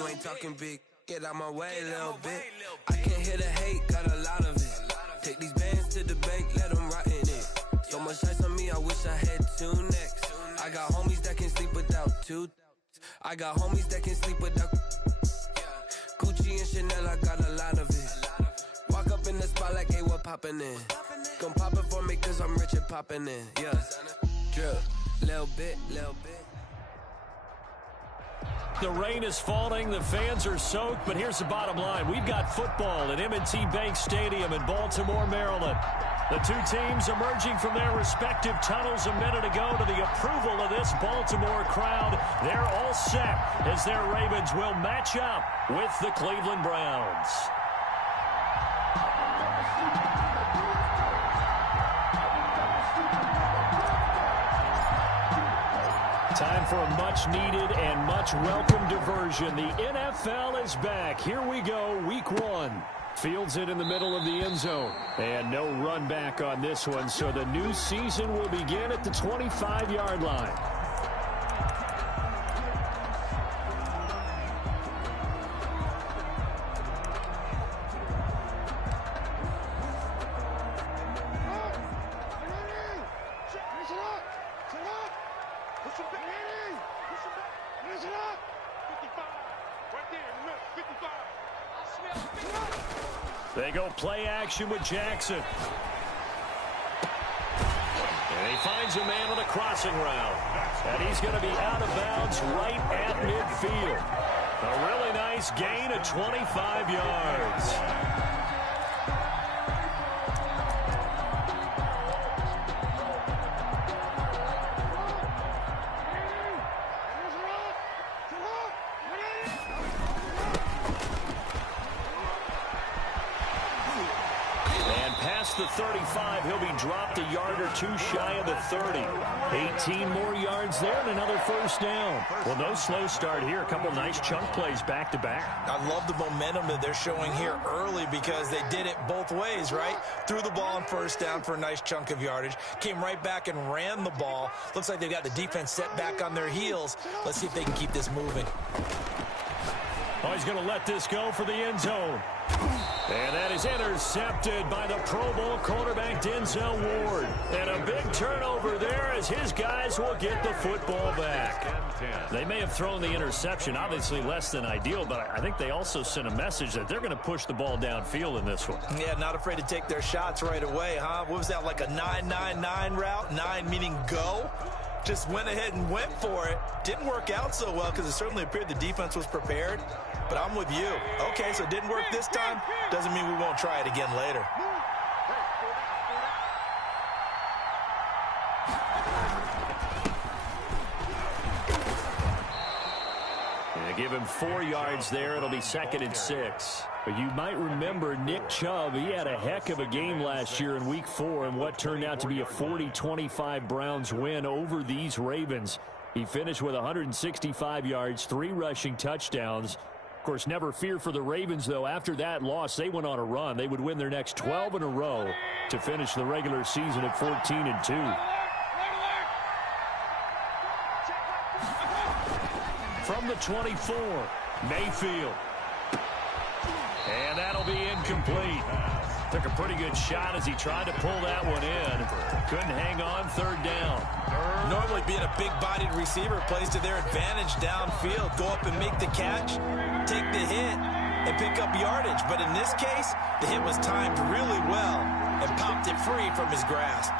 you ain't talking big. Get out my way a little bit. I can't hear the hate, got a lot of it. Take these bands to the bank, let them rot in it. So much ice on me, I wish I had two necks. I got homies that can sleep without two. I got homies that can sleep without Gucci and Chanel, I got a lot of it. Walk up in the spot like, hey, what poppin' in? Gon' pop it for me cause I'm rich and poppin' in. Yeah, drip, little bit, little bit. The rain is falling, the fans are soaked, but here's the bottom line. We've got football at M&T Bank Stadium in Baltimore, Maryland. The two teams emerging from their respective tunnels a minute ago to the approval of this Baltimore crowd. They're all set as their Ravens will match up with the Cleveland Browns. Time for a much-needed and much-welcome diversion. The NFL is back. Here we go, week one. Fields it in the middle of the end zone. And no run back on this one, so the new season will begin at the 25-yard line. They go play action with Jackson. And he finds a man on a crossing route. And he's going to be out of bounds right at midfield. A really nice gain of 25 yards. The 35, he'll be dropped a yard or two shy of the 30. 18 more yards there and another first down. Well, no slow start here. A couple nice chunk plays back to back. I love the momentum that they're showing here early because they did it both ways, right? Threw the ball on first down for a nice chunk of yardage. Came right back and ran the ball. Looks like they've got the defense set back on their heels. Let's see if they can keep this moving. Oh, he's going to let this go for the end zone. And that is intercepted by the Pro Bowl quarterback Denzel Ward. And a big turnover there as his guys will get the football back. They may have thrown the interception, obviously less than ideal, but I think they also sent a message that they're going to push the ball downfield in this one. Yeah, not afraid to take their shots right away, huh? What was that, like a 9-9-9 route? 9 meaning go? Just went ahead and went for it. Didn't work out so well because it certainly appeared the defense was prepared. But I'm with you. Okay, so it didn't work this time. Doesn't mean we won't try it again later. They give him 4 yards there. It'll be 2nd and 6. But you might remember Nick Chubb. He had a heck of a game last year in Week 4 in what turned out to be a 40-25 Browns win over these Ravens. He finished with 165 yards, 3 rushing touchdowns. Of course, never fear for the Ravens, though. After that loss, they went on a run. They would win their next 12 in a row to finish the regular season at 14-2. From the 24, Mayfield. And that'll be incomplete. Took a pretty good shot as he tried to pull that one in. Couldn't hang on, 3rd down. Normally being a big-bodied receiver plays to their advantage downfield. Go up and make the catch, take the hit, and pick up yardage. But in this case, the hit was timed really well and popped it free from his grasp.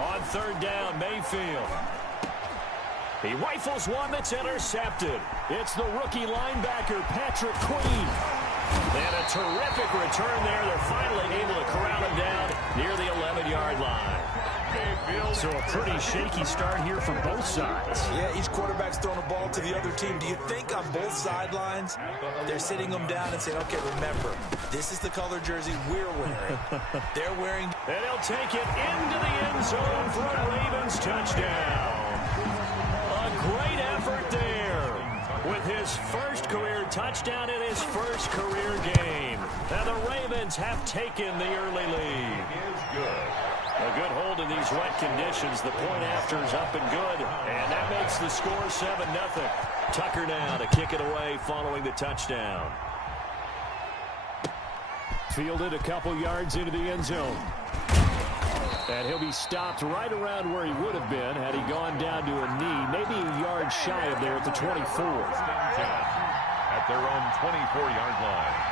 On 3rd down, Mayfield. He rifles one that's intercepted. It's the rookie linebacker, Patrick Queen. And a terrific return there. They're finally able to corral him down near the 11-yard line. So a pretty shaky start here from both sides. Yeah, each quarterback's throwing a ball to the other team. Do you think on both sidelines they're sitting them down and saying, okay, remember, this is the color jersey we're wearing. They're wearing. And he'll take it into the end zone for a Ravens touchdown. A great effort there with his first career touchdown in his first career game. And the Ravens have taken the early lead. Is good. A good hold in these wet conditions. The point after is up and good. And that makes the score 7-0. Tucker now to kick it away following the touchdown. Fielded a couple yards into the end zone. And he'll be stopped right around where he would have been had he gone down to a knee, maybe a yard shy of there at the 24. At their own 24-yard line.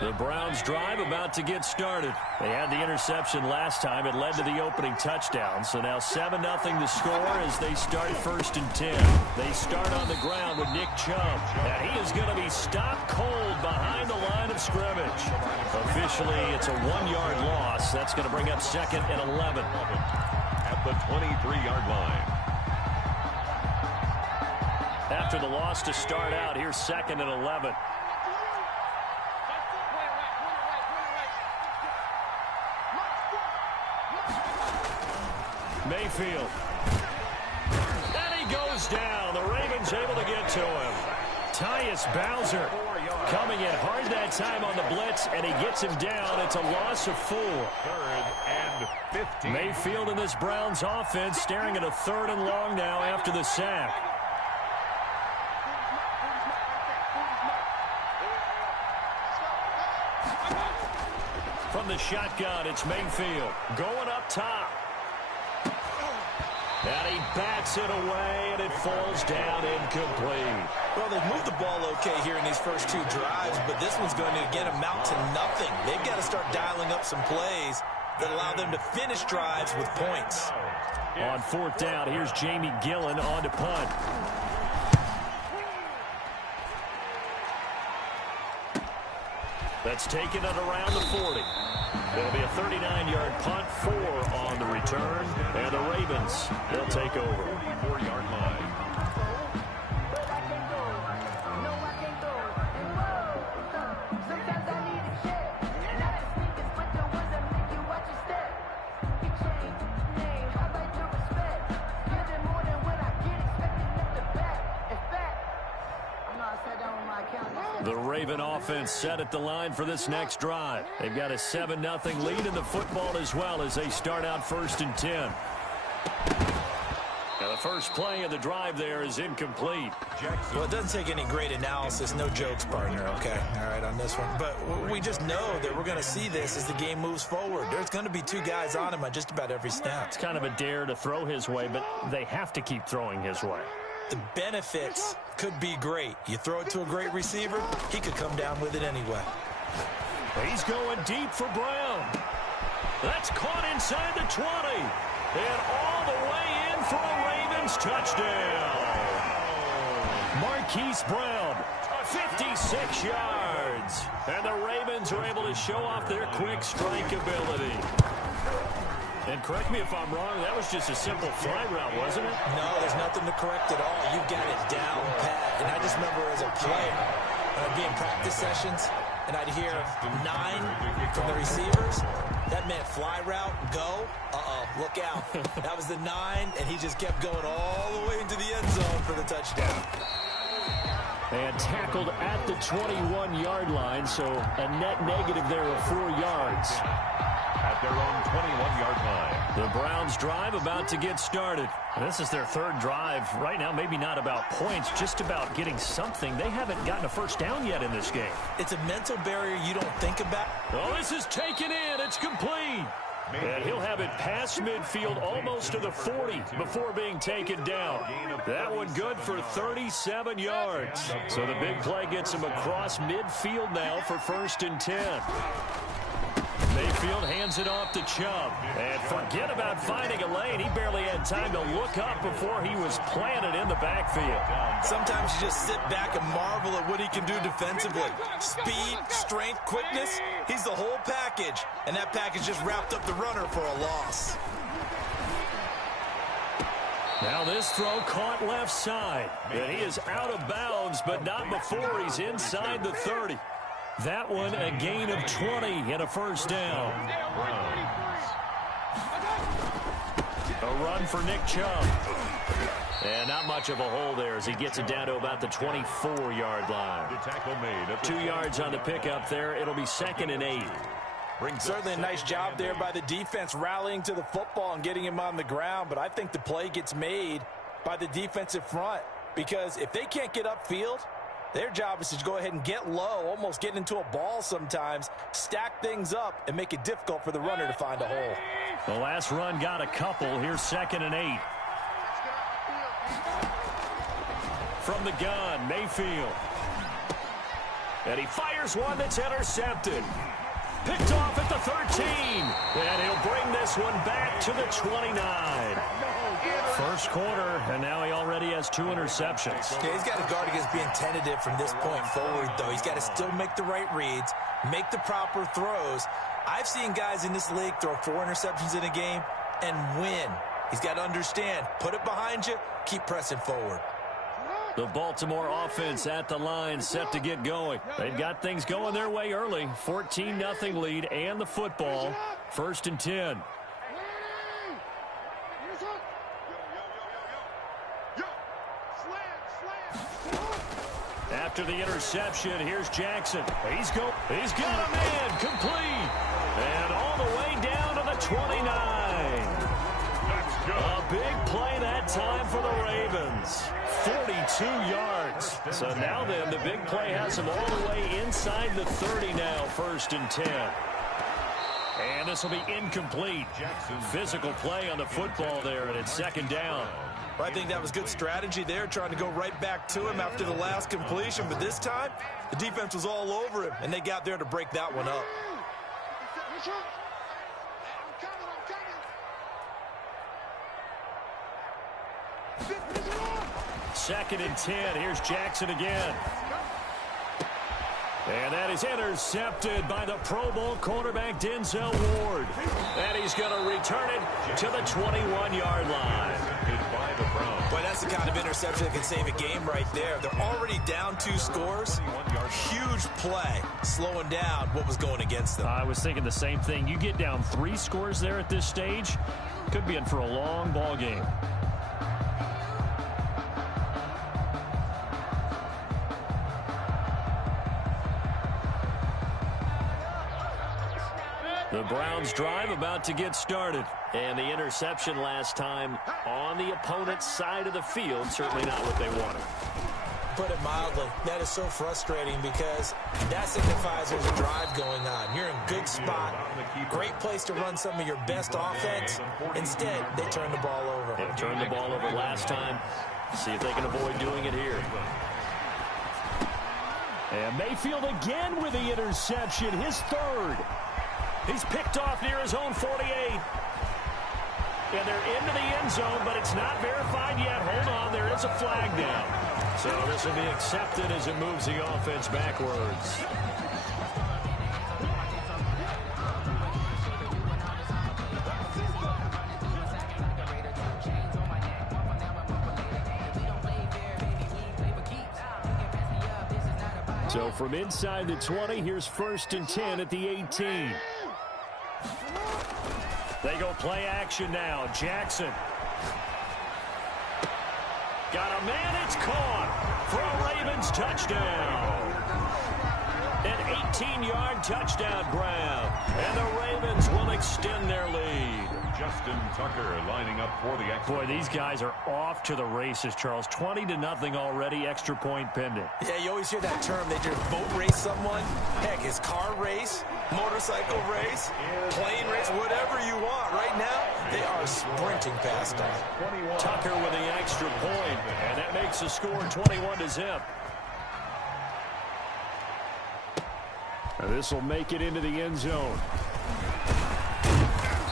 The Browns drive about to get started. They had the interception last time. It led to the opening touchdown. So now 7-0 the score as they start 1st and 10. They start on the ground with Nick Chubb. And he is going to be stopped cold behind the line of scrimmage. Officially, it's a 1-yard loss. That's going to bring up 2nd and 11. At the 23-yard line. After the loss to start out, here's 2nd and 11. Mayfield. And he goes down. The Ravens able to get to him. Tyus Bowser coming in hard that time on the blitz, and he gets him down. It's a loss of 4. 3rd and 15. Mayfield in this Browns offense staring at a 3rd and long now after the sack. From the shotgun, it's Mayfield going up top. And he bats it away, and it falls down incomplete. Well, they've moved the ball okay here in these first 2 drives, but this one's going to again amount to nothing. They've got to start dialing up some plays that allow them to finish drives with points. On 4th down, here's Jamie Gillen on to punt. That's taken at around the 40. It'll be a 39-yard punt, 4 on the return, and the Ravens, they'll take over. 4-yard line. The Raven offense set at the line for this next drive. They've got a 7-0 lead in the football as well as they start out 1st and 10. Now the first play of the drive there is incomplete. Well, it doesn't take any great analysis. No jokes, partner, okay? All right, on this one. But we just know that we're going to see this as the game moves forward. There's going to be 2 guys on him on just about every snap. It's kind of a dare to throw his way, but they have to keep throwing his way. The benefits could be great. You throw it to a great receiver, he could come down with it anyway. He's going deep for Brown. That's caught inside the 20. And all the way in for a Ravens touchdown. Marquise Brown, 56 yards. And the Ravens are able to show off their quick strike ability. And correct me if I'm wrong, that was just a simple fly route, wasn't it? No, there's nothing to correct at all. You've got it down pat. And I just remember as a player, I'd be in practice sessions, and I'd hear 9 from the receivers. That meant fly route, go. Look out. That was the 9, and he just kept going all the way into the end zone for the touchdown. And tackled at the 21-yard line, so a net negative there of 4 yards. At their own 21-yard line. The Browns drive about to get started. This is their 3rd drive. Right now, maybe not about points, just about getting something. They haven't gotten a first down yet in this game. It's a mental barrier you don't think about. Oh, this is taken in. It's complete. And he'll have it past midfield almost to the 40 before being taken down. That one good for 37 yards. So the big play gets him across midfield now for 1st and 10. Mayfield hands it off to Chubb. And forget about finding a lane. He barely had time to look up before he was planted in the backfield. Sometimes you just sit back and marvel at what he can do defensively. Speed, strength, quickness, he's the whole package. And that package just wrapped up the runner for a loss. Now this throw caught left side. And he is out of bounds, but not before he's inside the 30. That one a gain of 20 and a first down. A run for Nick Chubb. And not much of a hole there as he gets it down to about the 24-yard line. 2 yards on the pickup there. It'll be 2nd and 8. Certainly a nice job there by the defense rallying to the football and getting him on the ground, but I think the play gets made by the defensive front because if they can't get upfield, their job is to go ahead and get low, almost get into a ball sometimes, stack things up, and make it difficult for the runner to find a hole. The last run got a couple. Here's 2nd and 8. From the gun, Mayfield. And he fires one that's intercepted. Picked off at the 13. And he'll bring this one back to the 29. First quarter, and now he already has 2 interceptions. Yeah, he's got to guard against being tentative from this point forward, though. He's got to still make the right reads, make the proper throws. I've seen guys in this league throw 4 interceptions in a game and win. He's got to understand, put it behind you, keep pressing forward. The Baltimore offense at the line, set to get going. They've got things going their way early. 14-0 lead and the football. 1st and 10. After the interception, here's Jackson. He's got a man complete. And all the way down to the 29. A big play that time for the Ravens. 42 yards. So now then, the big play has him all the way inside the 30 now. 1st and 10. And this will be incomplete. Physical play on the football there, and it's 2nd down. Well, I think that was good strategy there, trying to go right back to him after the last completion. But this time, the defense was all over him, and they got there to break that one up. 2nd and 10. Here's Jackson again. And that is intercepted by the Pro Bowl quarterback Denzel Ward. And he's going to return it to the 21-yard line. Boy, that's the kind of interception that can save a game right there. They're already down 2 scores. Huge play, slowing down what was going against them. I was thinking the same thing. You get down 3 scores there at this stage, could be in for a long ball game. The Browns drive about to get started. And the interception last time on the opponent's side of the field, certainly not what they wanted. Put it mildly, that is so frustrating because that signifies there's a drive going on. You're in a good spot, great place to run some of your best offense. Instead, they turn the ball over. They turned the ball over last time. See if they can avoid doing it here. And Mayfield again with the interception, his 3rd. He's picked off near his own 48. And they're into the end zone, but it's not verified yet. Hold on, there is a flag down. So this will be accepted as it moves the offense backwards. So from inside the 20, here's 1st and 10 at the 18. They go play action now. Jackson. Got a man, it's caught for a Ravens touchdown. An 18-yard touchdown grab. And the Ravens will extend their lead. Justin Tucker lining up for the extra. Boy, these guys are off to the races, Charles. 20-0 already, extra point pending. Yeah, you always hear that term. They just boat race someone. Heck, it's car race, motorcycle race, plane race, whatever you want. Right now, they are sprinting past them. Tucker with the extra point, and that makes the score 21-0. This will make it into the end zone.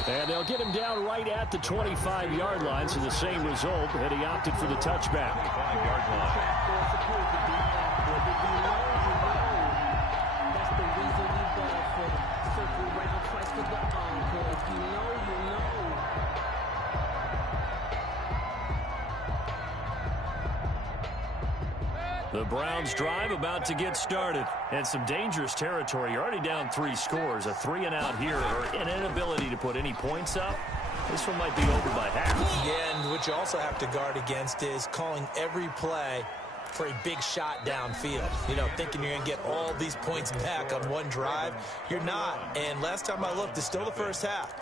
And they'll get him down right at the 25-yard line, so the same result, and he opted for the touchback. 25-yard line. The Browns drive about to get started. And some dangerous territory. You're already down 3 scores. A 3-and-out here, or an inability to put any points up. This one might be over by half. Yeah, and what you also have to guard against is calling every play for a big shot downfield. You know, thinking you're going to get all these points back on one drive. You're not. And last time I looked, it's still the first half.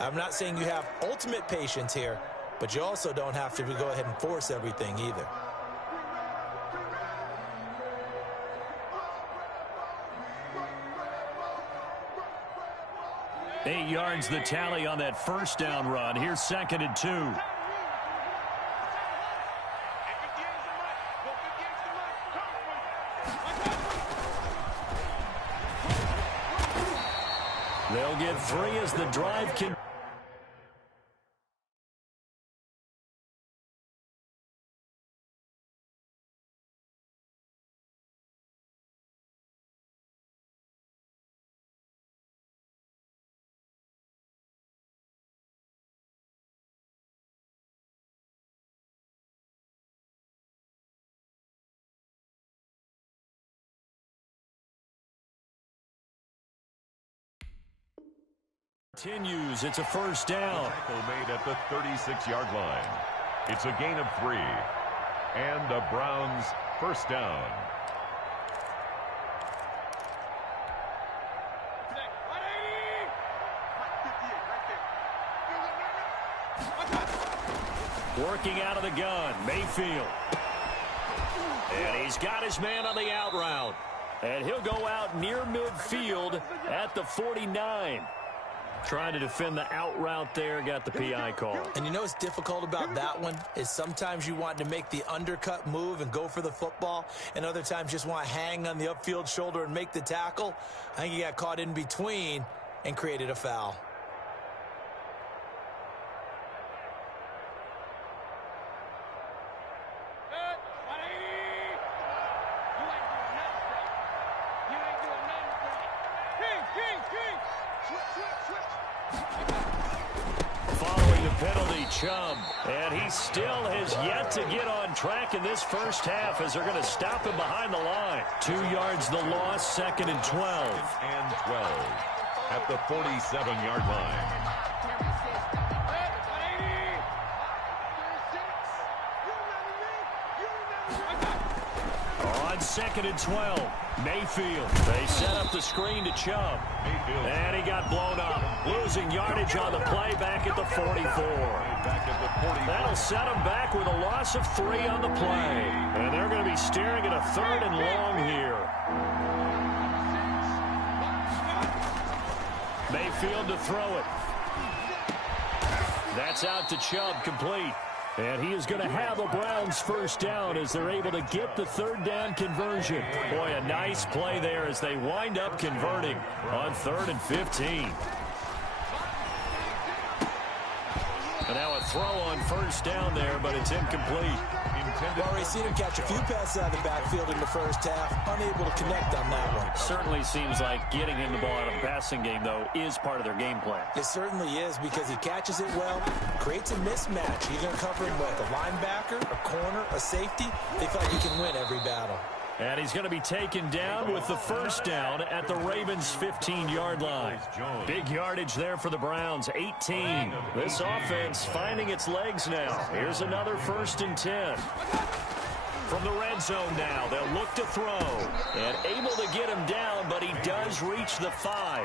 I'm not saying you have ultimate patience here, but you also don't have to go ahead and force everything either. Eight yards the tally on that first down run. Here's 2nd and 2. They'll get 3 as the drive can. Continues. It's a first down. Tackle made at the 36-yard line. It's a gain of 3. And a Browns first down. Working out of the gun, Mayfield. And he's got his man on the out route. And he'll go out near midfield at the 49. Trying to defend the out route there, got the PI call. And you know what's difficult about that one is sometimes you want to make the undercut move and go for the football, and other times just want to hang on the upfield shoulder and make the tackle. I think he got caught in between and created a foul. Following the penalty, Chubb. And he still has yet to get on track in this first half as they're going to stop him behind the line. 2 yards the loss, 2nd and 12. And 12 at the 47-yard line. On 2nd and 12, Mayfield. They set up the screen to Chubb. Mayfield. And he got blown up. Losing yardage on the play back at the 44. Back at the 44. That'll set him back with a loss of 3 on the play. And they're going to be staring at a 3rd and long here. Mayfield to throw it. That's out to Chubb, complete. And he is going to have a Browns first down as they're able to get the 3rd down conversion. Boy, a nice play there as they wind up converting on 3rd and 15. And now a throw on first down there, but it's incomplete. Well, we've seen him catch a few passes out of the backfield in the first half, unable to connect on that one. Certainly seems like getting him the ball out of the passing game, though, is part of their game plan. It certainly is because he catches it well, creates a mismatch. He's going to cover him with a linebacker, a corner, a safety. They feel like he can win every battle. And he's going to be taken down with the first down at the Ravens' 15-yard line. Big yardage there for the Browns, 18. This offense finding its legs now. Here's another 1st and 10. From the red zone now, they'll look to throw. And able to get him down, but he does reach the 5.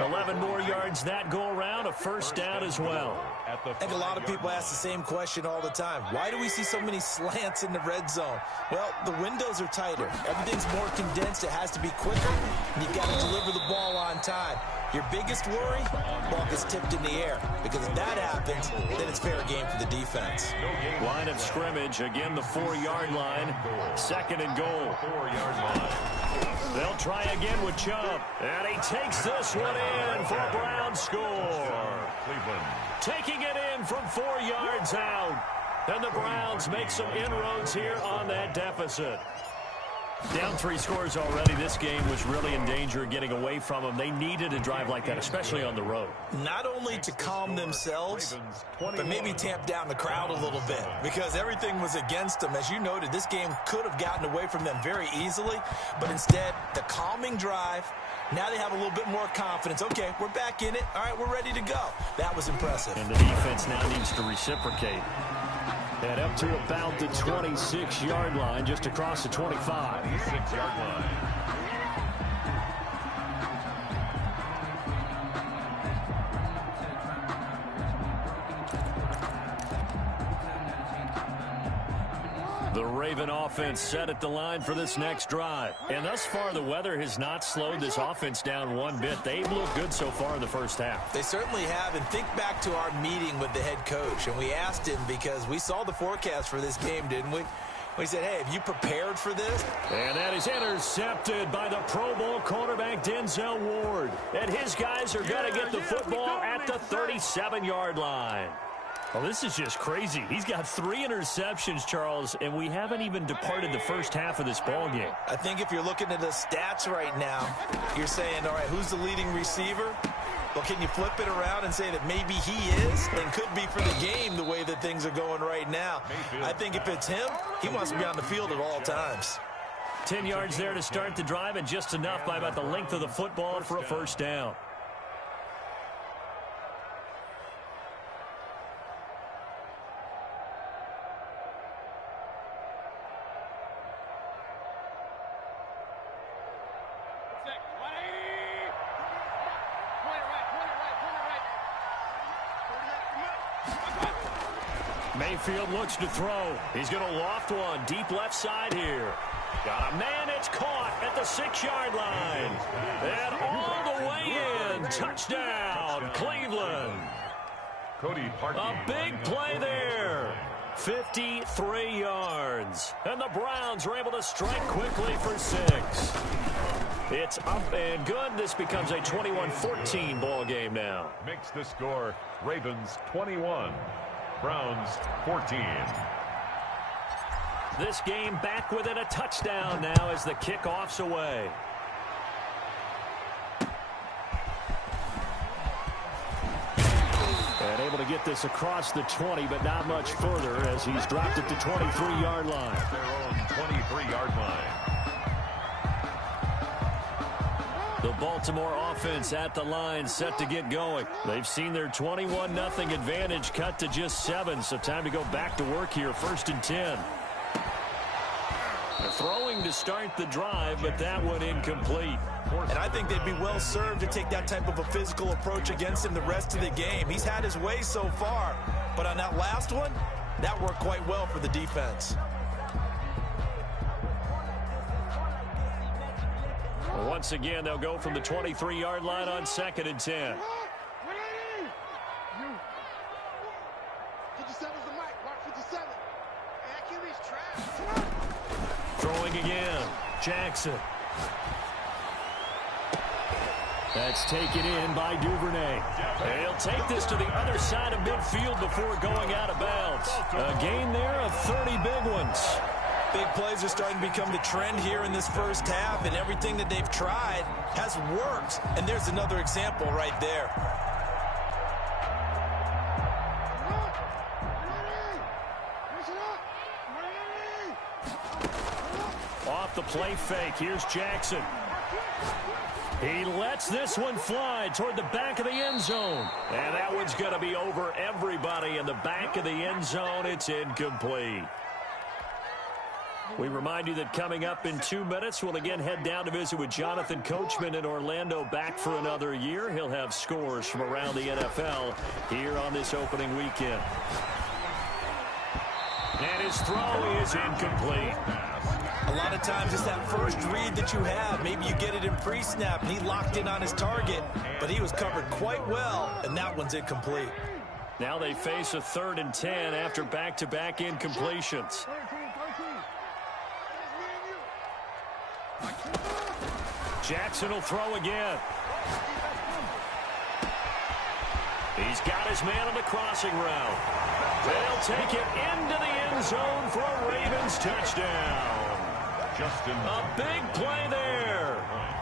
11 more yards that go around, a first down as well. I think a lot of people ask the same question all the time. Why do we see so many slants in the red zone? Well, the windows are tighter. Everything's more condensed. It has to be quicker, and you've got to deliver the ball on time. Your biggest worry, ball gets tipped in the air. Because if that happens, then it's fair game for the defense. Line of scrimmage, again the 4-yard line. 2nd and goal. 4-yard line. They'll try again with Chubb. And he takes this one in for a Brown score. Cleveland. Taking it in from 4 yards out. And the Browns make some inroads here on that deficit. Down 3 scores already. This game was really in danger of getting away from them. They needed a drive like that, especially on the road. Not only to calm themselves, but maybe tamp down the crowd a little bit because everything was against them. As you noted, this game could have gotten away from them very easily, but instead, the calming drive, Now they have a little bit more confidence. Okay, we're back in it. All right, we're ready to go. That was impressive. And the defense now needs to reciprocate. And up to about the 26-yard line, just across the 25. 26-yard line. The Raven offense set at the line for this next drive. And thus far, the weather has not slowed this offense down one bit. They've looked good so far in the first half. They certainly have. And think back to our meeting with the head coach. And we asked him because we saw the forecast for this game, didn't we? We said, hey, have you prepared for this? And that is intercepted by the Pro Bowl cornerback Denzel Ward. And his guys are going to get the football at the 37-yard line. Well, this is just crazy. He's got 3 interceptions, Charles, and we haven't even departed the first half of this ball game. I think if you're looking at the stats right now, you're saying, all right, who's the leading receiver? Well, can you flip it around and say that maybe he is and could be for the game the way that things are going right now? I think if it's him, he wants to be on the field at all times. 10 yards there to start the drive, and just enough by about the length of the football for a first down. Mayfield looks to throw. He's going to loft one deep left side here. Got a man. It's caught at the 6-yard line. And all the way in. Touchdown, Cleveland. Cody Parkey. A big play there. 53 yards. And the Browns are able to strike quickly for 6. It's up and good. This becomes a 21-14 ball game now. Makes the score Ravens 21. Browns 14. This game back within a touchdown now as the kickoff's away. And able to get this across the 20, but not much further as he's dropped it to 23-yard line. Their own 23-yard line. The Baltimore offense at the line set to get going. They've seen their 21-0 advantage cut to just 7, so time to go back to work here. 1st and 10. They're throwing to start the drive, but that one incomplete. And I think they'd be well served to take that type of a physical approach against him the rest of the game. He's had his way so far, but on that last one, that worked quite well for the defense. Once again, they'll go from the 23-yard line on 2nd and 10. Throwing again. Jackson. That's taken in by Duvernay. He'll take this to the other side of midfield before going out of bounds. A gain there of 30 big ones. Big plays are starting to become the trend here in this first half, and everything that they've tried has worked. And there's another example right there. Off the play fake, here's Jackson. He lets this one fly toward the back of the end zone. And that one's going to be over everybody in the back of the end zone. It's incomplete. We remind you that coming up in 2 minutes, we'll again head down to visit with Jonathan Coachman in Orlando, back for another year. He'll have scores from around the NFL here on this opening weekend. And his throw is incomplete. A lot of times it's that first read that you have. Maybe you get it in pre-snap, and he locked in on his target, but he was covered quite well, and that one's incomplete. Now they face a 3rd and 10 after back-to-back incompletions. Jackson will throw again. He's got his man on the crossing route. They'll take it into the end zone for a Ravens touchdown. A big play there.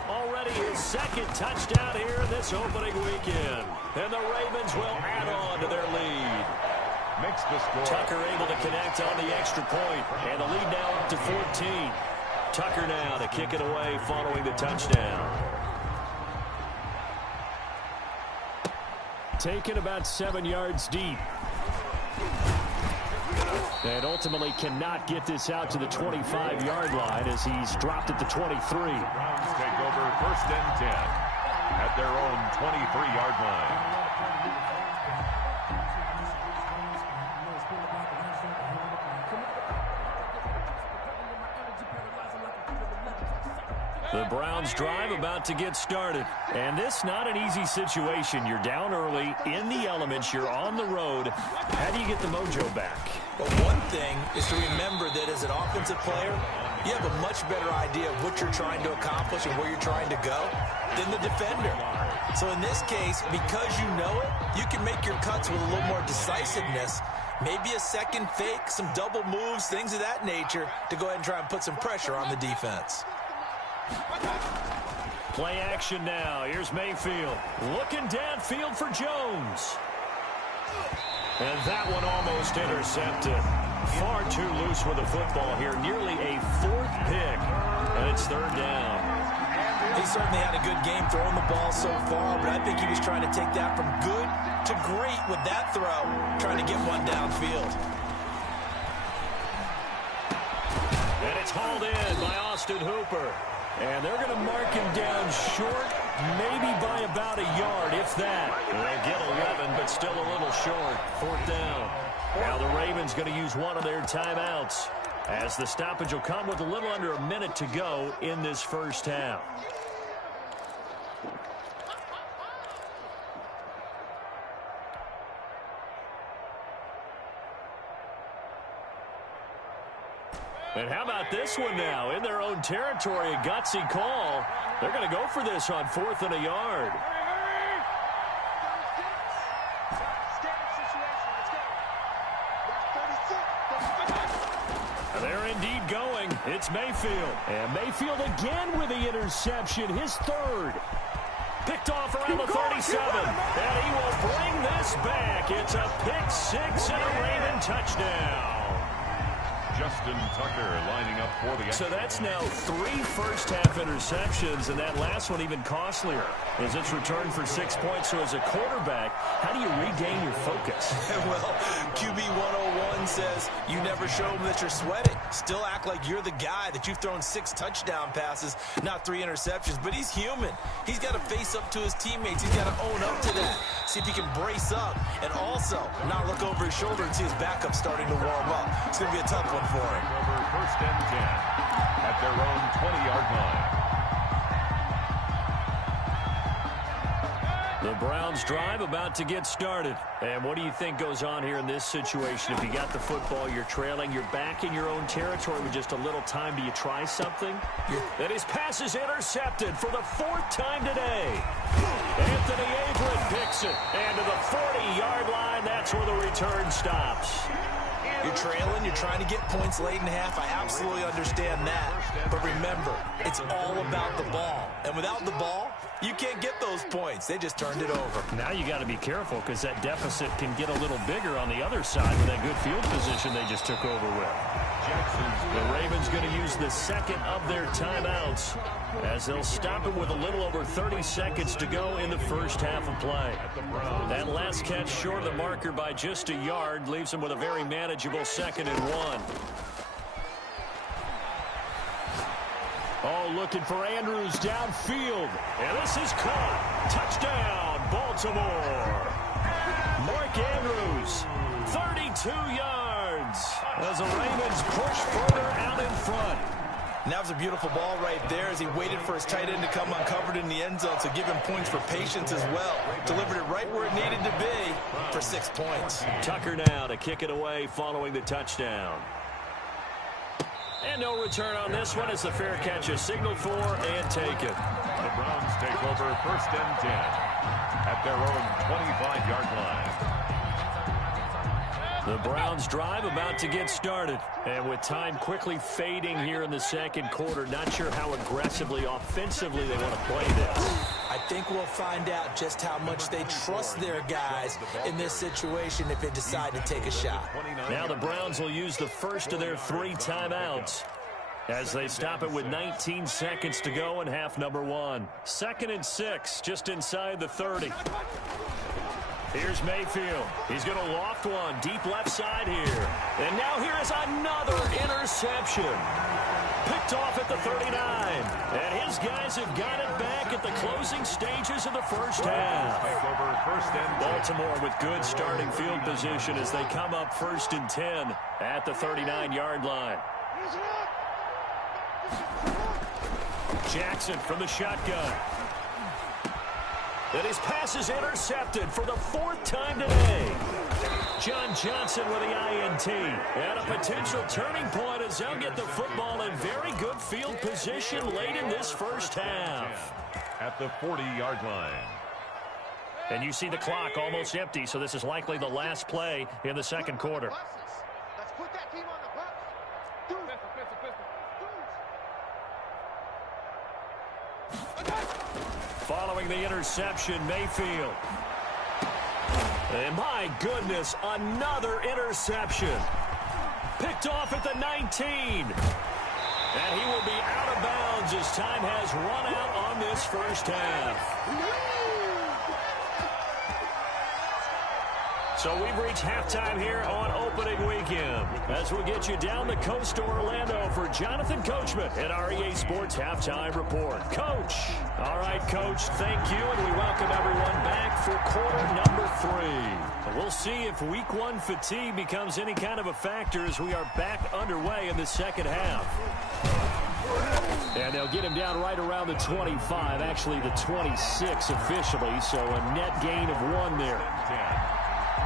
Already his 2nd touchdown here in this opening weekend. And the Ravens will add on to their lead. Makes the score. Tucker able to connect on the extra point. And the lead now up to 14. Tucker now to kick it away following the touchdown. taken about 7 yards deep. And ultimately cannot get this out to the 25-yard line as he's dropped at the 23. The Browns take over 1st and 10 at their own 23-yard line. The Browns drive about to get started. And this not an easy situation. You're down early, in the elements, you're on the road. How do you get the mojo back? But one thing is to remember that as an offensive player, you have a much better idea of what you're trying to accomplish and where you're trying to go than the defender. So in this case, because you know it, you can make your cuts with a little more decisiveness. Maybe a second fake, some double moves, things of that nature to go ahead and try and put some pressure on the defense. Play action now. Here's Mayfield. Looking downfield for Jones. And that one almost intercepted. Far too loose with the football here. Nearly a 4th pick. And it's 3rd down. He certainly had a good game throwing the ball so far, but I think he was trying to take that from good to great with that throw, trying to get one downfield. And it's hauled in by Austin Hooper. And they're going to mark him down short, maybe by about a yard, if that. They get 11, but still a little short. 4th down. Now the Ravens going to use one of their timeouts, as the stoppage will come with a little under a minute to go in this first half. And how about this one now? In their own territory, a gutsy call. They're going to go for this on 4th and a yard. They're indeed going. It's Mayfield. And Mayfield again with the interception, his 3rd. Picked off around the 37. And he will bring this back. It's a pick 6 and a Raven touchdown. Justin Tucker lining up for the So that's now 3 first-half interceptions, and that last one even costlier as it's returned for 6 points. So as a quarterback, how do you regain your focus? Well, QB 101 says you never show them that you're sweating. Still act like you're the guy, that you've thrown 6 touchdown passes, not 3 interceptions. But he's human. He's got to face up to his teammates. He's got to own up to that. See if he can brace up and also not look over his shoulder and see his backup starting to warm up. It's going to be a tough one for him. Over 1st and 10 at their own 20-yard line. The Browns drive about to get started. And what do you think goes on here in this situation? If you got the football, you're trailing, you're back in your own territory with just a little time. Do you try something? That his pass is intercepted for the 4th time today. Anthony Averett picks it. And to the 40-yard line, that's where the return stops. You're trailing, you're trying to get points late in half. I absolutely understand that. But remember, it's all about the ball. And without the ball, you can't get those points. They just turned it over. Now you got to be careful because that deficit can get a little bigger on the other side with that good field position they just took over with. The Ravens going to use the 2nd of their timeouts as they'll stop it with a little over 30 seconds to go in the first half of play. That last catch short of the marker by just a yard leaves them with a very manageable 2nd and 1. Oh, looking for Andrews downfield. And this is caught. Touchdown, Baltimore. Mark Andrews, 32 yards as the Ravens push further out in front. And that was a beautiful ball right there as he waited for his tight end to come uncovered in the end zone, so give him points for patience as well. Delivered it right where it needed to be for 6 points. Tucker now to kick it away following the touchdown. And no return on this one as the fair catch is signaled for and taken. The Browns take over 1st and 10 at their own 25-yard line. The Browns drive about to get started. And with time quickly fading here in the 2nd quarter, not sure how aggressively, offensively they want to play this. I think we'll find out just how much they trust their guys in this situation if they decide to take a shot. Now the Browns will use the first of their 3 timeouts as they stop it with 19 seconds to go in half number 1. 2nd and 6, just inside the 30. Here's Mayfield. He's going to loft one deep left side here. And now here is another interception. Picked off at the 39. And his guys have got it back at the closing stages of the first half. Baltimore with good starting field position as they come up 1st and 10 at the 39-yard line. Jackson from the shotgun. And his pass is intercepted for the 4th time today. John Johnson with the INT. And a potential turning point as they'll get the football in very good field position late in this first half. At the 40-yard line. And you see the clock almost empty, so this is likely the last play in the second quarter. Let's put that team on the bus. Following the interception, Mayfield. And my goodness, another interception. Picked off at the 19. And he will be out of bounds as time has run out on this first half. So we've reached halftime here on opening weekend. As we get you down the coast to Orlando for Jonathan Coachman at our EA Sports Halftime Report. Coach. All right, Coach, thank you, and we welcome everyone back for quarter number 3. We'll see if week 1 fatigue becomes any kind of a factor as we are back underway in the second half. And they'll get him down right around the 25, actually the 26 officially, so a net gain of 1 there.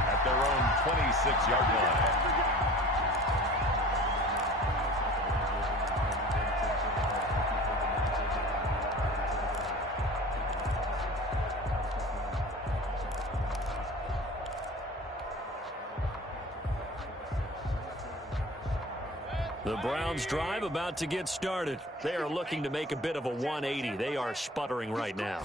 At their own 26-yard line. The Browns drive about to get started. They are looking to make a bit of a 180. They are sputtering right now.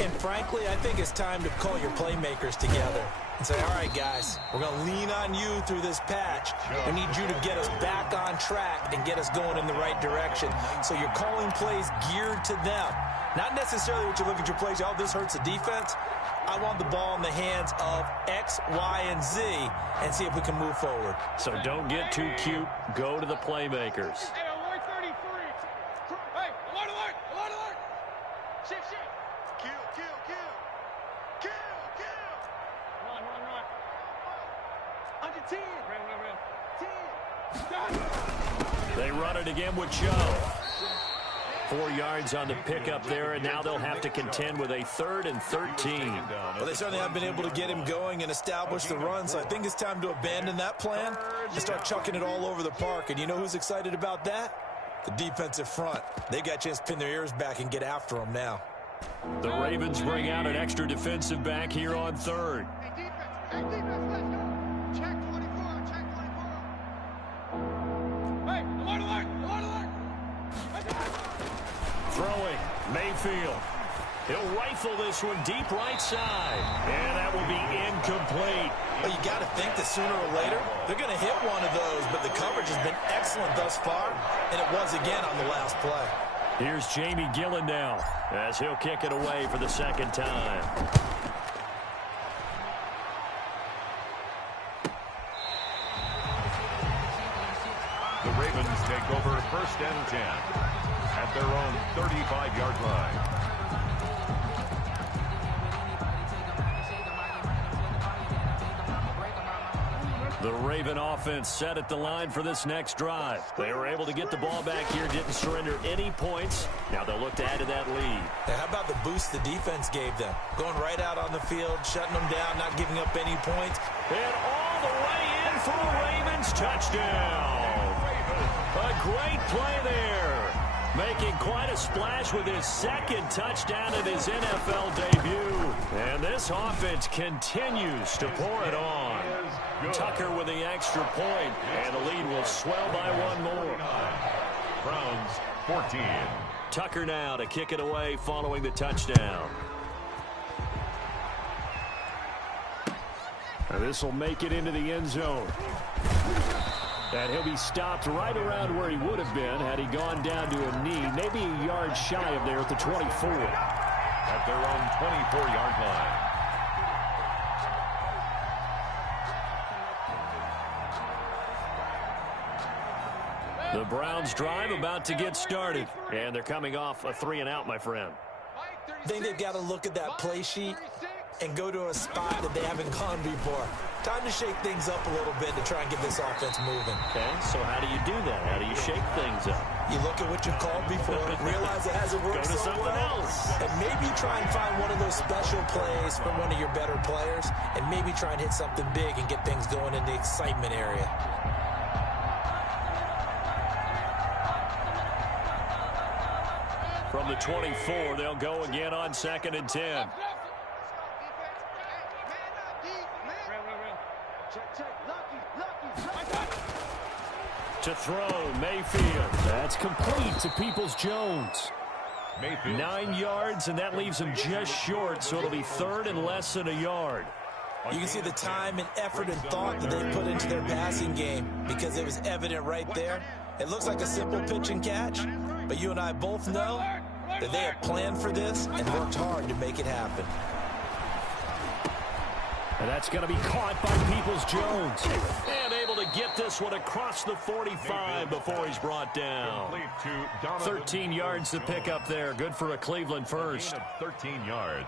And frankly, I think it's time to call your playmakers together and say, all right, guys, we're going to lean on you through this patch. We need you to get us back on track and get us going in the right direction. So you're calling plays geared to them. Not necessarily what you look at your plays, oh, this hurts the defense. I want the ball in the hands of X, Y, and Z and see if we can move forward. So don't get too cute. Go to the playmakers. Hey, alert 33. Hey, alert, alert, alert, alert. Shift, shift. Kill, kill, kill. Kill, kill. Run, run, run. Under 10. Run, run, run. 10. They run it again with Joe. 4 yards on the pickup there, and now they'll have to contend with a 3rd and 13. Well, they certainly have been able to get him going and establish the run, so I think it's time to abandon that plan and start chucking it all over the park. And you know who's excited about that? The defensive front. They got a chance to pin their ears back and get after them now. The Ravens bring out an extra defensive back here on 3rd. Hey, defense, let's go. Check 24, check 24. Hey, alert, alert, alert, alert. Throwing, Mayfield. He'll rifle this one deep right side. And that will be incomplete. Well, you got to think that sooner or later, they're going to hit one of those, but the coverage has been excellent thus far, and it was again on the last play. Here's Jamie Gillen now, as he'll kick it away for the second time. The Ravens take over 1st and 10 at their own 35-yard line. The Raven offense set at the line for this next drive. They were able to get the ball back here, didn't surrender any points. Now they'll look to add to that lead. Hey, how about the boost the defense gave them? Going right out on the field, shutting them down, not giving up any points. And all the way in for a Ravens touchdown. A great play there. Making quite a splash with his 2nd touchdown in his NFL debut. And this offense continues to pour it on. Tucker with the extra point, and the lead will swell by 1 more. Browns 14. Tucker now to kick it away following the touchdown. And this will make it into the end zone. And he'll be stopped right around where he would have been had he gone down to a knee, maybe a yard shy of there at the 24. At their own 24-yard line. The Browns drive about to get started. And they're coming off a 3-and-out, my friend. I think they've got to look at that play sheet and go to a spot that they haven't gone before. Time to shake things up a little bit to try and get this offense moving. Okay, so how do you do that? How do you shake things up? You look at what you've called before, realize it hasn't worked Go to so something well, else. and maybe try and find one of those special plays from one of your better players, and maybe try and hit something big and get things going in the excitement area. From the 24, they'll go again on 2nd and 10. To throw, Mayfield. That's complete to Peoples-Jones. Mayfield. 9 yards, and that leaves him just short, so it'll be 3rd and less than a yard. You can see the time and effort and thought that they put into their passing game because it was evident right there. It looks like a simple pitch and catch, but you and I both know that they have planned for this and worked hard to make it happen. And that's going to be caught by Peoples-Jones. And able to get this one across the 45 before he's brought down. 13 yards to pick up there. Good for a Cleveland first. 13 yards.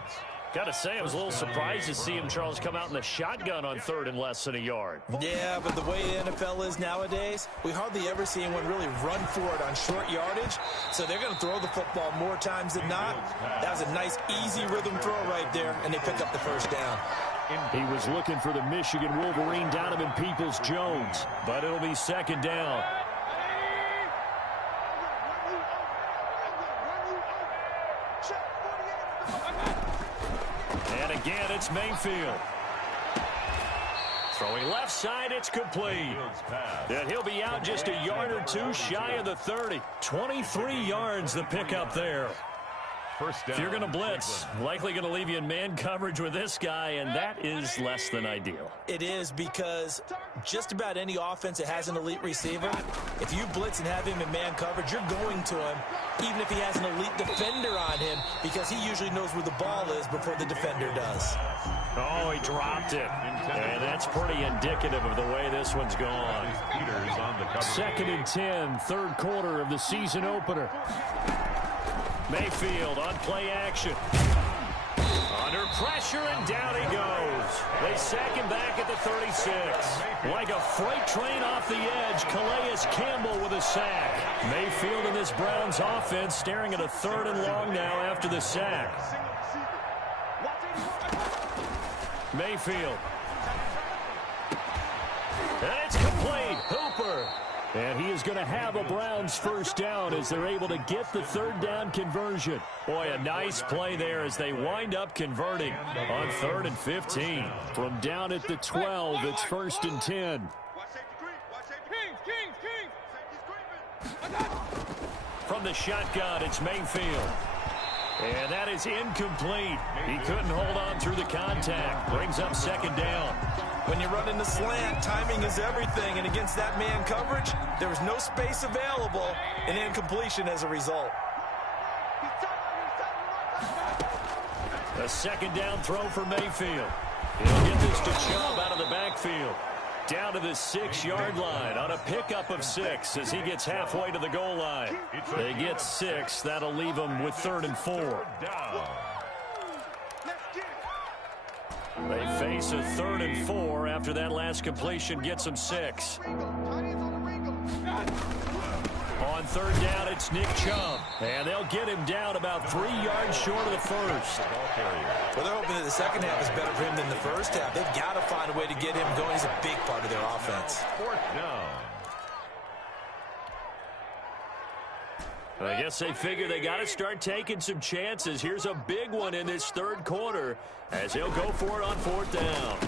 Got to say, I was a little surprised to see him, Charles, come out in the shotgun on 3rd and less than a yard. Yeah, but the way the NFL is nowadays, we hardly ever see anyone really run for it on short yardage. So they're going to throw the football more times than not. That was a nice, easy rhythm throw right there, and they pick up the first down. He was looking for the Michigan Wolverine Donovan Peoples-Jones, but it'll be 2nd down. And again, it's Mayfield. Throwing left side, it's complete. And he'll be out just a yard or two shy of the 30. 23 yards the pickup there. First down. If you're going to blitz, likely going to leave you in man coverage with this guy, and that is less than ideal. It is because just about any offense that has an elite receiver, if you blitz and have him in man coverage, you're going to him, even if he has an elite defender on him, because he usually knows where the ball is before the defender does. Oh, he dropped it. And that's pretty indicative of the way this one's gone. Peters on the cover. 2nd and 10, 3rd quarter of the season opener. Mayfield on play action. Under pressure, and down he goes. They sack him back at the 36. Like a freight train off the edge, Calais Campbell with a sack. Mayfield and this Browns offense staring at a 3rd and long now after the sack. Mayfield. And it's complete. Hooper. And he is going to have a Browns first down as they're able to get the 3rd down conversion. Boy, a nice play there as they wind up converting on 3rd and 15. From down at the 12, it's 1st and 10. From the shotgun, it's Mayfield. And that is incomplete. He couldn't hold on through the contact. Brings up 2nd down. When you run in the slant, timing is everything, and against that man coverage, there was no space available, and incompletion as a result. A 2nd down throw for Mayfield. He'll get this to Chubb out of the backfield. Down to the 6-yard line on a pickup of 6 as he gets halfway to the goal line. They get 6. That'll leave them with 3rd and 4. They face a 3rd and 4 after that last completion gets them 6. On 3rd down, it's Nick Chubb. And they'll get him down about 3 yards short of the first. Well, they're hoping that the second half is better for him than the first half. They've got to find a way to get him going. He's a big part of their offense. 4th down. I guess they figure they got to start taking some chances. Here's a big one in this 3rd quarter as he'll go for it on 4th down.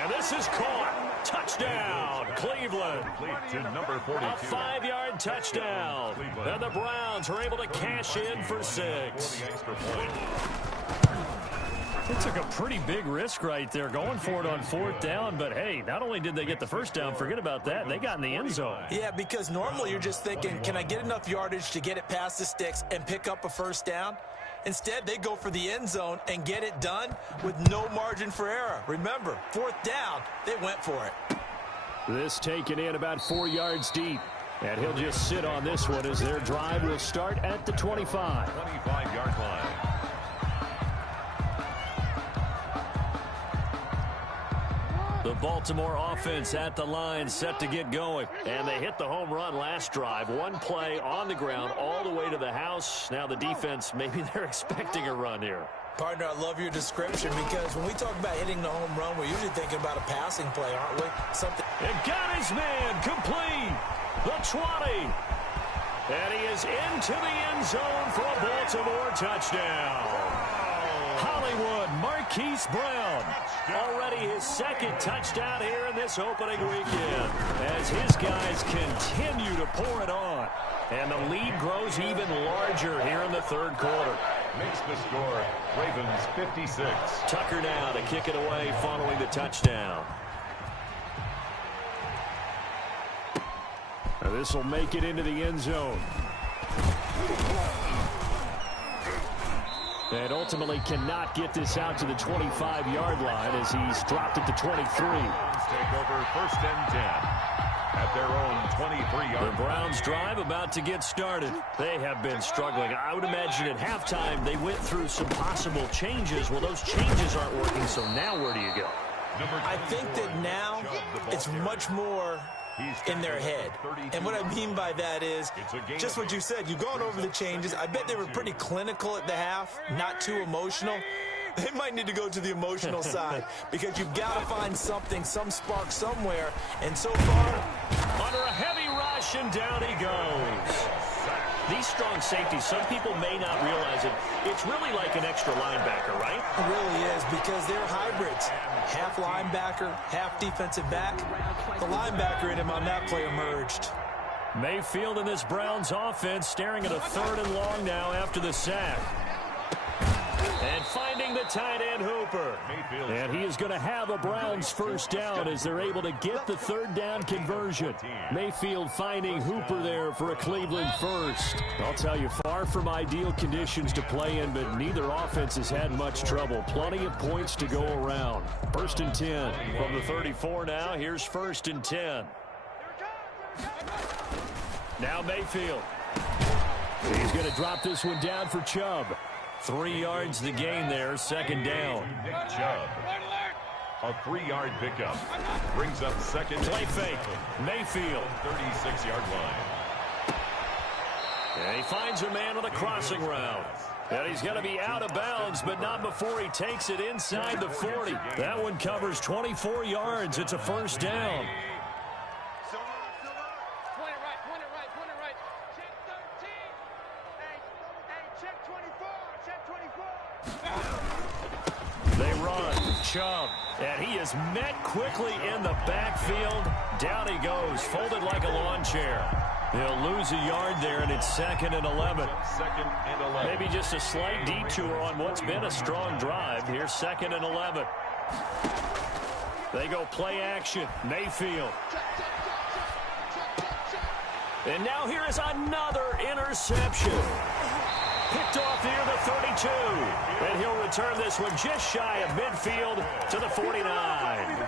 And this is caught. Touchdown, Cleveland. To number 42. A 5-yard touchdown. And the Browns are able to cash in for 6. They took a pretty big risk right there going for it on 4th down, but hey, not only did they get the first down, forget about that, they got in the end zone. Yeah, because normally you're just thinking, can I get enough yardage to get it past the sticks and pick up a first down? Instead, they go for the end zone and get it done with no margin for error. Remember, 4th down, they went for it. This taken in about 4 yards deep. And he'll just sit on this one as their drive will start at the 25. 25-yard line. The Baltimore offense at the line, set to get going. And they hit the home run last drive. One play on the ground all the way to the house. Now the defense, maybe they're expecting a run here. Partner, I love your description because when we talk about hitting the home run, we're usually thinking about a passing play, aren't we? Something. And got his man complete. The 20. And he is into the end zone for a Baltimore touchdown. Hollywood Marquise Brown. Already his second touchdown here in this opening weekend as his guys continue to pour it on. And the lead grows even larger here in the third quarter. Makes the score Ravens 56. Tucker now to kick it away following the touchdown. Now this will make it into the end zone. And ultimately cannot get this out to the 25-yard line as he's dropped it to 23. Take over 1st and 10 at their own 23-yard. The Browns drive about to get started. They have been struggling. I would imagine at halftime they went through some possible changes. Well, those changes aren't working, so now where do you go? I think that now it's much more in their head. And what I mean by that is just what you said. You've gone over the changes. I bet they were pretty clinical at the half, not too emotional. They might need to go to the emotional side because you've got to find something, some spark somewhere. And so far, under a heavy rush, and down he goes. These strong safeties, some people may not realize it. It's really like an extra linebacker, right? It really is because they're hybrids. Half linebacker, half defensive back. The linebacker in him on that play emerged. Mayfield in this Browns offense staring at a 3rd and long now after the sack. And finding the tight end Hooper. And he is going to have a Browns first down as they're able to get the 3rd down conversion. Mayfield finding Hooper there for a Cleveland first. I'll tell you, far from ideal conditions to play in, but neither offense has had much trouble. Plenty of points to go around. 1st and 10 from the 34 now. Here's 1st and 10. Now Mayfield. He's going to drop this one down for Chubb. 3 yards the gain there, 2nd down. Nick Chubb. A 3-yard pickup. Brings up 2nd. Play fake. Mayfield. 36-yard line. And he finds a man on a crossing route. And he's going to be out of bounds, but not before he takes it inside the 40. That one covers 24 yards. It's a 1st down. They run. Chubb. And he is met quickly in the backfield. Down he goes, folded like a lawn chair. They'll lose a yard there, and it's 2nd and 11. 2nd and 11. Maybe just a slight detour on what's been a strong drive. Here's 2nd and 11. They go play action. Mayfield. And now here is another interception. Picked off near the 32. And he'll return this one just shy of midfield to the 49.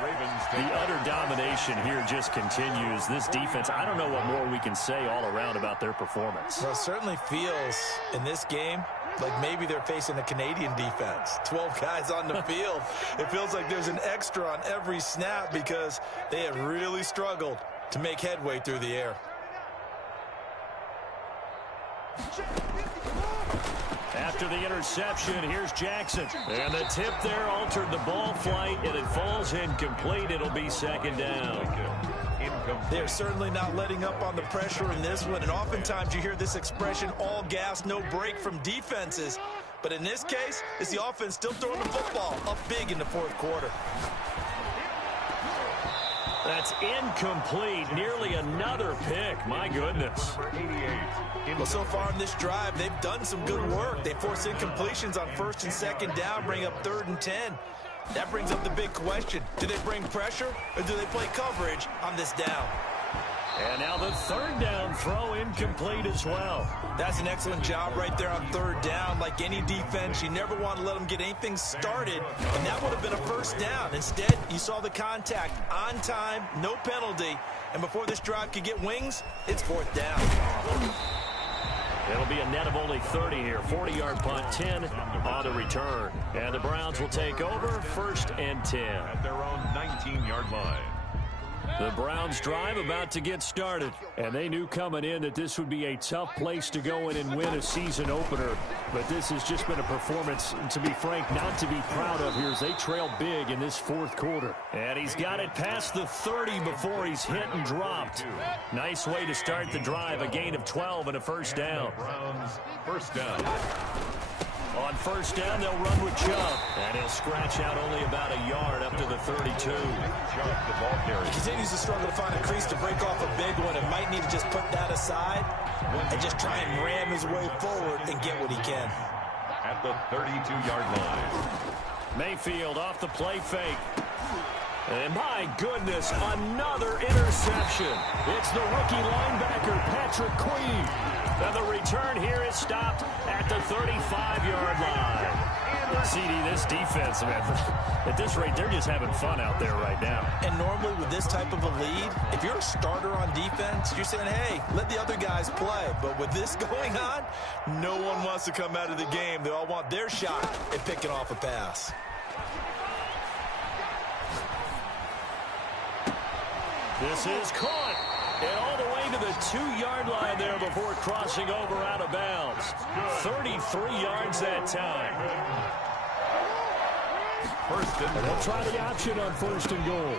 The utter domination here just continues. This defense, I don't know what more we can say all around about their performance. Well, it certainly feels in this game like maybe they're facing a Canadian defense. 12 guys on the field. It feels like there's an extra on every snap because they have really struggled to make headway through the air. After the interception, here's Jackson. And the tip there altered the ball flight, and it falls incomplete. It'll be 2nd down. They're certainly not letting up on the pressure in this one, and oftentimes you hear this expression, all gas, no break from defenses. But in this case, it's the offense still throwing the football up big in the 4th quarter. That's incomplete. Nearly another pick. My goodness. Well, so far in this drive, they've done some good work. They force incompletions on 1st and 2nd down, bring up 3rd and 10. That brings up the big question. Do they bring pressure or do they play coverage on this down? And now the third down throw incomplete as well. That's an excellent job right there on third down. Like any defense, you never want to let them get anything started, and that would have been a first down. Instead, you saw the contact on time, no penalty, and before this drive could get wings, it's fourth down. It'll be a net of only 30 here. 40-yard punt, 10 on the return. And the Browns will take over, 1st and 10. At their own 19-yard line. The Browns drive about to get started, and they knew coming in that this would be a tough place to go in and win a season opener. But this has just been a performance, to be frank, not to be proud of here as they trail big in this fourth quarter. And he's got it past the 30 before he's hit and dropped. Nice way to start the drive, a gain of 12 and a first down. Browns, first down. On first down, they'll run with Chubb, and he'll scratch out only about a yard up to the 32. Chubb, the ball carrier. He continues to struggle to find a crease to break off a big one, and might need to just put that aside and just try and ram his way forward and get what he can. At the 32-yard line. Mayfield off the play fake. And my goodness, another interception. It's the rookie linebacker, Patrick Queen. And the return here is stopped at the 35-yard line. CD, this defense, man, at this rate, they're just having fun out there right now. And normally with this type of a lead, if you're a starter on defense, you're saying, hey, let the other guys play. But with this going on, no one wants to come out of the game. They all want their shot at picking off a pass. This is caught. And all the way to the 2-yard line there before crossing over out of bounds. 33 yards that time. First and They'll try the option on 1st and goal.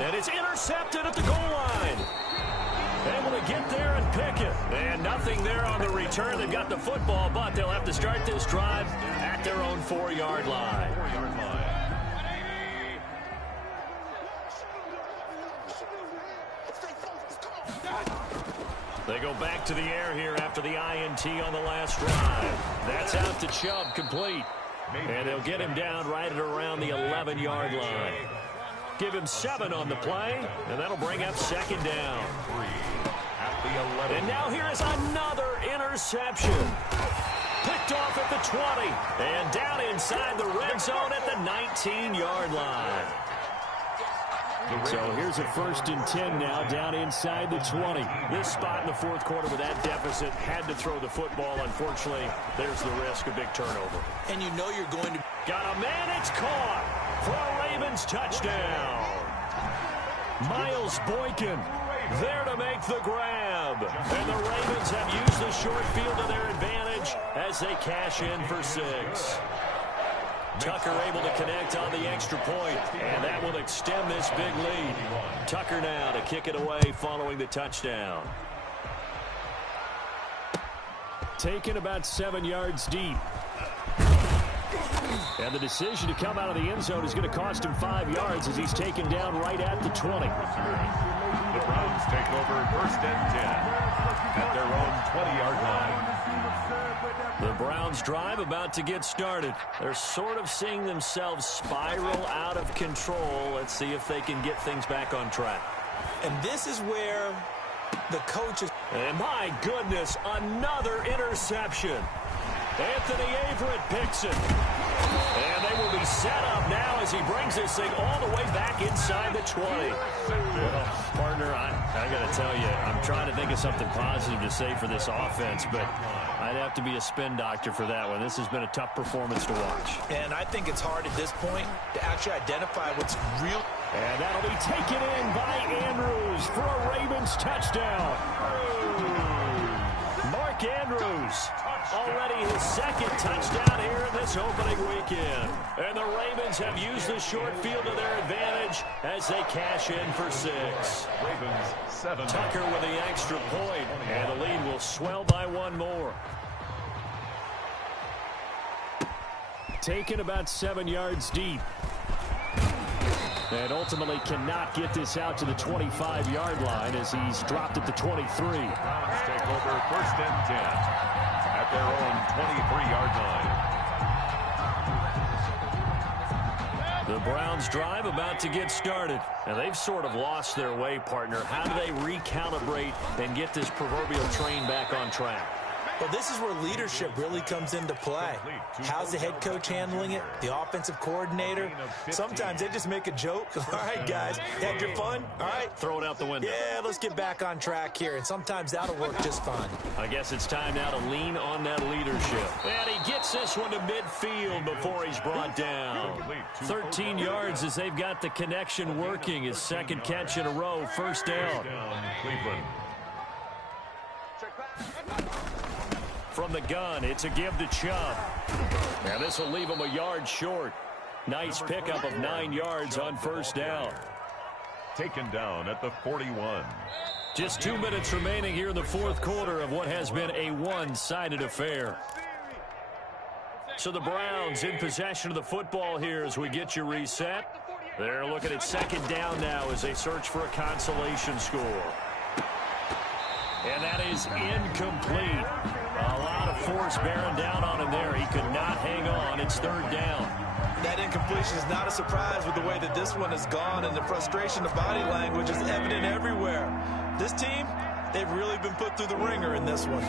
And it's intercepted at the goal line. Able to get there and pick it. And nothing there on the return. They've got the football, but they'll have to start this drive at their own 4-yard line. 4-yard line. They go back to the air here after the INT on the last drive. That's out to Chubb, complete. And they'll get him down right at around the 11-yard line. Give him 7 on the play, and that'll bring up 2nd down. At the 11. And now here is another interception. Picked off at the 20, and down inside the red zone at the 19-yard line. So here's a 1st and 10 now, down inside the 20. This spot in the fourth quarter with that deficit, had to throw the football. Unfortunately, there's the risk of big turnover. And you know you're going to... Got a man, it's caught for a Ravens touchdown. Miles Boykin there to make the grab. And the Ravens have used the short field to their advantage as they cash in for 6. Tucker able to connect on the extra point, and that will extend this big lead. Tucker now to kick it away following the touchdown. Taken about 7 yards deep. And the decision to come out of the end zone is going to cost him 5 yards as he's taken down right at the 20. The Browns take over 1st and 10 at their own 20-yard line. The Browns drive about to get started. They're sort of seeing themselves spiral out of control. Let's see if they can get things back on track. And this is where the coaches... And my goodness, another interception. Anthony Averett picks it. And they will be set up now as he brings this thing all the way back inside the 20. Well, partner, I got to tell you, I'm trying to think of something positive to say for this offense, but I'd have to be a spin doctor for that one. This has been a tough performance to watch. And I think it's hard at this point to actually identify what's real. And that'll be taken in by Andrews for a Ravens touchdown. Mark Andrews, already his 2nd touchdown here in this opening weekend. And the Ravens have used the short field to their advantage as they cash in for 6. Ravens 7. Tucker with the extra point, and the lead will swell by 1 more. Taken about 7 yards deep. And ultimately cannot get this out to the 25-yard line as he's dropped at the 23. Browns take over 1st and 10 at their own 23-yard line. The Browns drive about to get started. And they've sort of lost their way, partner. How do they recalibrate and get this proverbial train back on track? Well, this is where leadership really comes into play. How's the head coach handling it? The offensive coordinator? Sometimes they just make a joke. All right, guys, had your fun? All right. Throw it out the window. Yeah, let's get back on track here. And sometimes that'll work just fine. I guess it's time now to lean on that leadership. And he gets this one to midfield before he's brought down. 13 yards as they've got the connection working. His second catch in a row, first down. Cleveland. From the gun, it's a give to Chubb. And this will leave him a yard short. Nice pickup of 9 yards on first down. Taken down at the 41. Just 2 minutes remaining here in the fourth quarter of what has been a one-sided affair. So the Browns in possession of the football here as we get you reset. They're looking at second down now as they search for a consolation score. And that is incomplete. A lot of force bearing down on him there. He could not hang on. It's third down. That incompletion is not a surprise with the way that this one has gone, and the frustration of body language is evident everywhere. This team, they've really been put through the ringer in this one.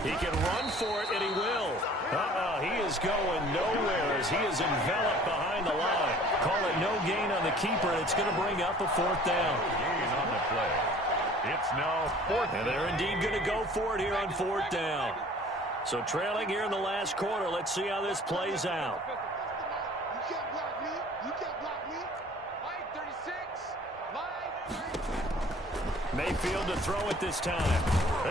He can run for it, and he will. He is going nowhere as he is enveloped behind the line. Call it no gain on the keeper, and it's going to bring up a fourth down. Gain on the play. It's now fourth. And they're indeed going to go for it here on fourth down. So trailing here in the last quarter. Let's see how this plays out. You can't block me. You can't block me. Line 36. Line 30. Mayfield to throw it this time.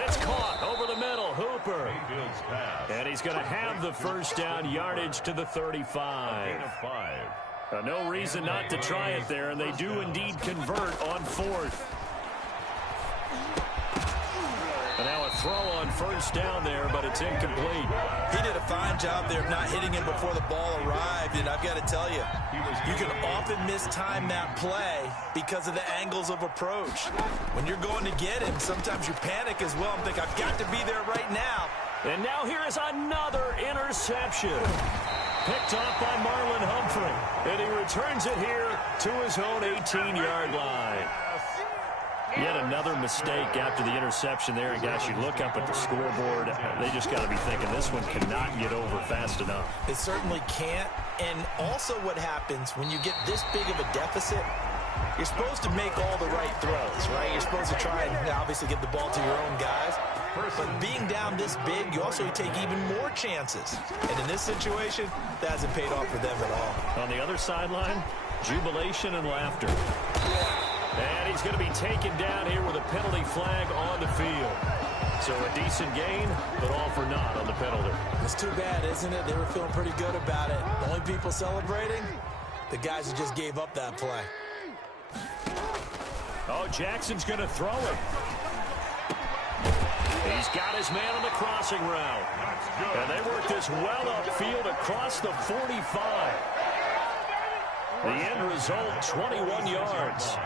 It's caught over the middle. Hooper. Mayfield's pass. And he's going to have the first down, yardage to the 35. Gain of 5. No reason not to try it there, and they do indeed convert on fourth. And now a throw on first down there, but it's incomplete. He did a fine job there of not hitting him before the ball arrived, and I've got to tell you, you can often mistime that play because of the angles of approach. When you're going to get him, sometimes you panic as well and think, I've got to be there right now. And now here is another interception. Picked off by Marlon Humphrey. And he returns it here to his own 18-yard line. Yet another mistake after the interception there. And, guys, you look up at the scoreboard. They just got to be thinking this one cannot get over fast enough. It certainly can't. And also what happens when you get this big of a deficit, you're supposed to make all the right throws, right? You're supposed to try and obviously get the ball to your own guys. But being down this big, you also take even more chances. And in this situation, that hasn't paid off for them at all. On the other sideline, jubilation and laughter. And he's going to be taken down here with a penalty flag on the field. So a decent gain, but all for naught on the penalty. It's too bad, isn't it? They were feeling pretty good about it. The only people celebrating, the guys who just gave up that play. Oh, Jackson's going to throw it. He's got his man on the crossing route. And they work this well upfield across the 45. The end result, 21 yards.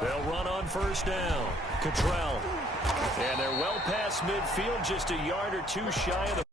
They'll run on first down. Cottrell. And they're well past midfield, just a yard or two shy of the